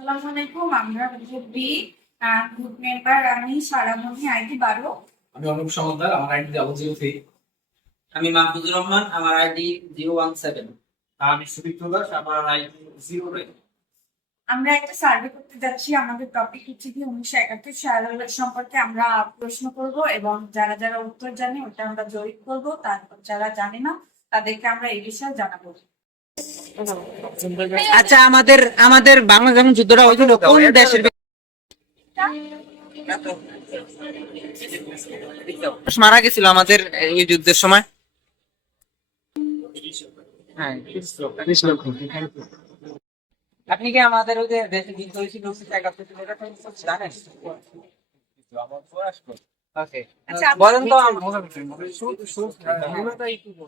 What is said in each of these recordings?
আসসালামু আলাইকুম আমরা গ্রুপ বি গ্রুপ মেম্বার আমি সারামণি আইডি বারো। আমি অনুপ সমাদার আমার আইডি ডাবল জিরো থ্রি আমি মাহফুজুর রহমান আমার আইডি জিরো ওয়ান সেভেন আমি সুদীপ্ত দাস আমার আইডি জিরো আমরা একটা সার্ভে করতে যাচ্ছি আমাদের টপিক হচ্ছে কি উনিশশো একাত্তর সাল সম্পর্কে আমরা প্রশ্ন করব এবং যারা যারা উত্তর জানে ওটা আমরা জয়ী করব। তারপর যারা জানে না তাদেরকে আমরা এই বিষয়ে জানাব। আচ্ছা আমাদের আমাদের বাংলা যখন যুদ্ধটা হয়েছিল কোন দেশের মারা গেছিল আমাদের এই যুদ্ধের সময়? হ্যাঁ আপনি কি আমাদের ওই যে দেশে যুদ্ধ হয়েছিল জানেন। আচ্ছা,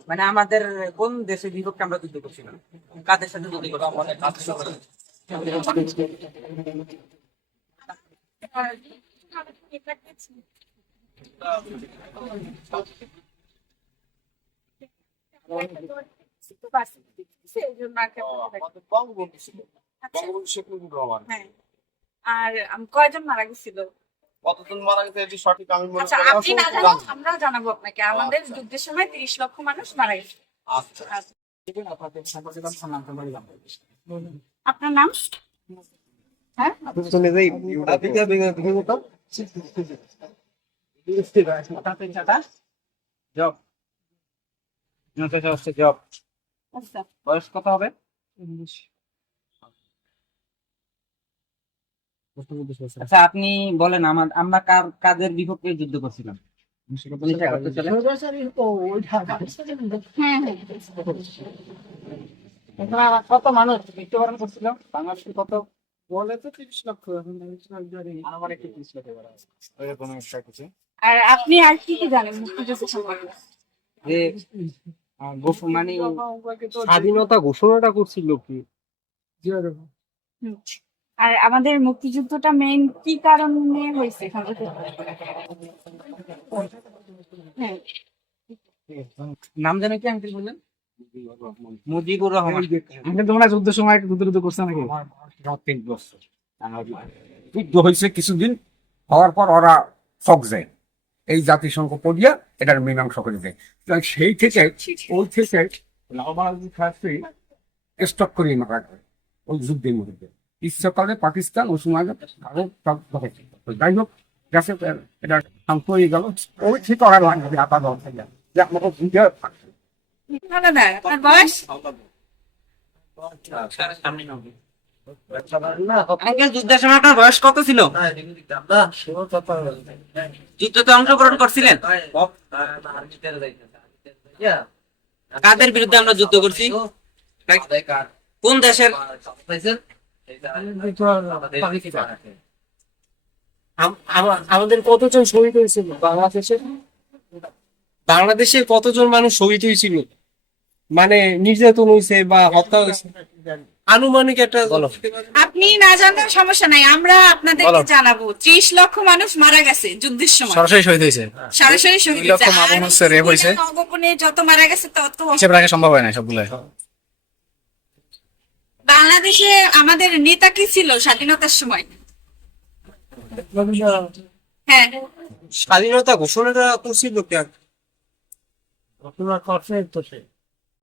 মানে আমাদের কোন দেশের বিপক্ষে আমরা যুদ্ধ করছিলাম কাদের সাথে যুদ্ধ করছিলাম আর আচ্ছা, হ্যাঁ। আর আম, কয়জন মারা গেছিল? কতজন মারা গেছে এটি সঠিক আমি মনে আচ্ছা করি আপনি না শুধু জানো জানি। আমরাও জানাব আপনাকে। আমাদের যুদ্ধের সময় তিরিশ লক্ষ মানুষ মারা গেছে। আচ্ছা। আপনার নাম? হ্যাঁ? জব জব আচ্ছা। বয়স কত হবে? আচ্ছা আপনি বলেন আমার আমরা কার কাদের বিপক্ষে যুদ্ধ করছিলাম? হ্যাঁ হ্যাঁ। কত মানুষ মৃত্যুবরণ করছিল বাংলাদেশে কত? বলে তো তিরিশ লক্ষ এখন আনুমানিক তিরিশ লক্ষ আর আপনি আর কি কি জানেন মুক্তিযুদ্ধ সম্পর্কে? যে মানে স্বাধীনতা ঘোষণাটা করছিল কি? হুম। আর আমাদের মুক্তিযুদ্ধটা মেইন কি কারণে হয়েছে? হ্যাঁ। নাম জানো কি আঙ্কেল বললেন? মুজিবুর রহমান। তোমরা যুদ্ধের সময় যুদ্ধ যুদ্ধ করছে নাকি? তিন বছর। যুদ্ধ হয়েছে কিছুদিন হওয়ার পর ওরা শখ যায় এই জাতিসংঘ পড়িয়া এটার মীমাংসা করে দেয়। সেই থেকে ওই থেকে স্টক করিয়ে মারা যায় ওই যুদ্ধের মধ্যে ইচ্ছাকালে পাকিস্তান ওই সময় সব যাই হোক গেছে এটা শান্ত হয়ে গেল। ওই ঠিক লাগবে যে আমাকে বুঝে বয়স? যুদ্ধের সময় আপনার বয়স কত ছিল? যুদ্ধতে অংশগ্রহণ করছিলেন। কাদের বিরুদ্ধে আমরা যুদ্ধ করছি? কোন দেশের আমাদের কতজন শহীদ হয়েছিল? বাংলাদেশে? বাংলাদেশে কতজন মানুষ শহীদ হয়েছিল? মানে নির্যাতন হয়েছে বা হত্যা হয়েছে? আনুমানিক একটা আপনি না জানলেও সমস্যা নাই আমরা আপনাদেরকে জানাব ত্রিশ লক্ষ মানুষ মারা গেছে যুদ্ধের সময়। সরাসরি শহীদ হয়েছে। সরাসরি শহীদ লক্ষ হয়েছে। মা বোন আর হচ্ছে, রেপ হয়েছে। যত মারা গেছে তত হিসেব রাখা সম্ভব হয় না সবগুলো বাংলাদেশে আমাদের নেতা কি ছিল স্বাধীনতার সময়? হ্যাঁ। স্বাধীনতা ঘোষণাটা করছিল কে? ঘোষণা করছে তো সে